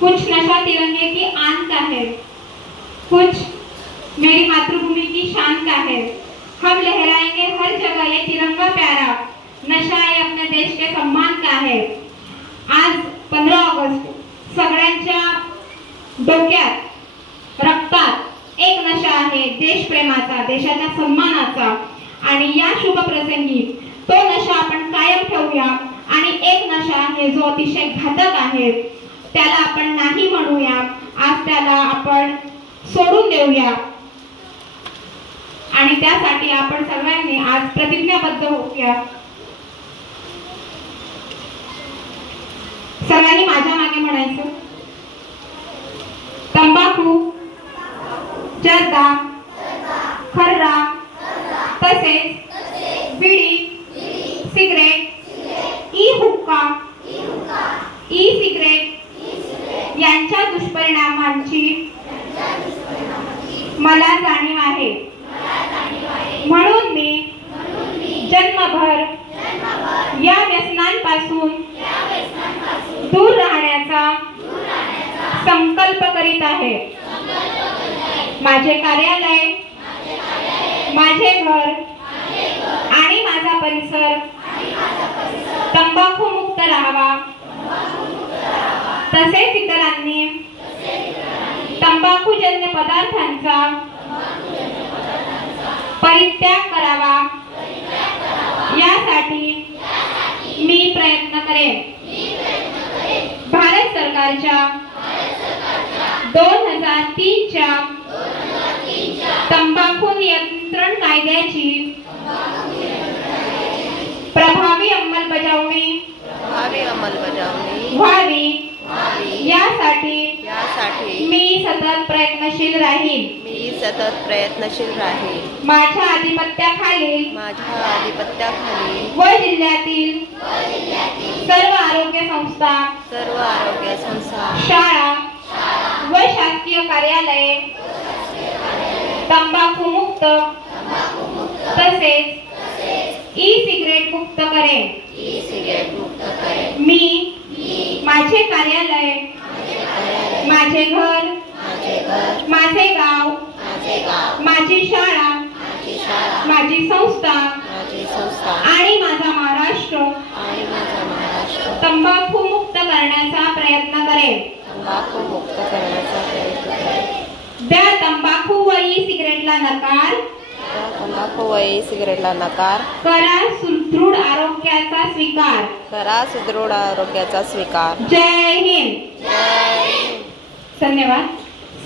कुछ नशा तिरंगे की आन का है, कुछ मेरी मातृभूमि की शान का है। हम लहराएंगे हर जगह ये तिरंगा प्यारा, नशा है अपने देश के सम्मान का है। आज 15 ऑगस्ट सगळ्यांच्या डोक्यात रक्तात एक नशा आहे देशप्रेमाचा, देशाच्या सन्मानाचा। आणि या शुभ प्रसंगी तो नशा आपण कायम ठेवूया। आणि एक नशा आहे जो अतिशय घातक आहे, त्याला आपण नाही म्हणूया, आज त्याला आपण सोडून देऊया। आणि त्यासाठी आपण सगळ्यांनी आज प्रतिज्ञाबद्ध होऊया। सगळ्यांनी माझ्या मागे म्हणायचं, तंबाखू, जर्दा, खर्रा तसेच बिडी, सिगरेट, ई हुक्का, ई सिगरेट यांच्या दुष्परिणामांची मला जाणीव आहे। म्हणून मी जन्मभर या व्यसनांपासून दूर राहण्याचा संकल्प करीत आहे। माझे कार्यालय, माझे घर आणि माझा परिसर तंबाखू मुक्त राहावा, तसेच इतरांनी तंबाखूजन्य पदार्थांचा परित्याग करावा, यासाठी मी प्रयत्न करेन। भारत सरकारच्या 2003 च्या तंबाखू नियंत्रण कायद्याची प्रभावी अंमलबजावणी व्हावी, यासाठी मी सतत प्रयत्नशील राहीन। माझ्या आधिपत्याखाली व जिल्ह्यातील सर्व आरोग्य संस्था, शाळा व शासकीय कार्यालये तंबाखू मुक्त तसेच ई सिगरेट मुक्त करेन। मी माझे कार्यालय, माझे घर, माझे गाव, माझी शाळा, माझी संस्था आणि माझा महाराष्ट्र तंबाखू मुक्त करण्याचा प्रयत्न करेन। द्या तंबाखू व ई सिगरेटला नकार, करा सुदृढ आरोग्याचा स्वीकार। जय हिंद। धन्यवाद।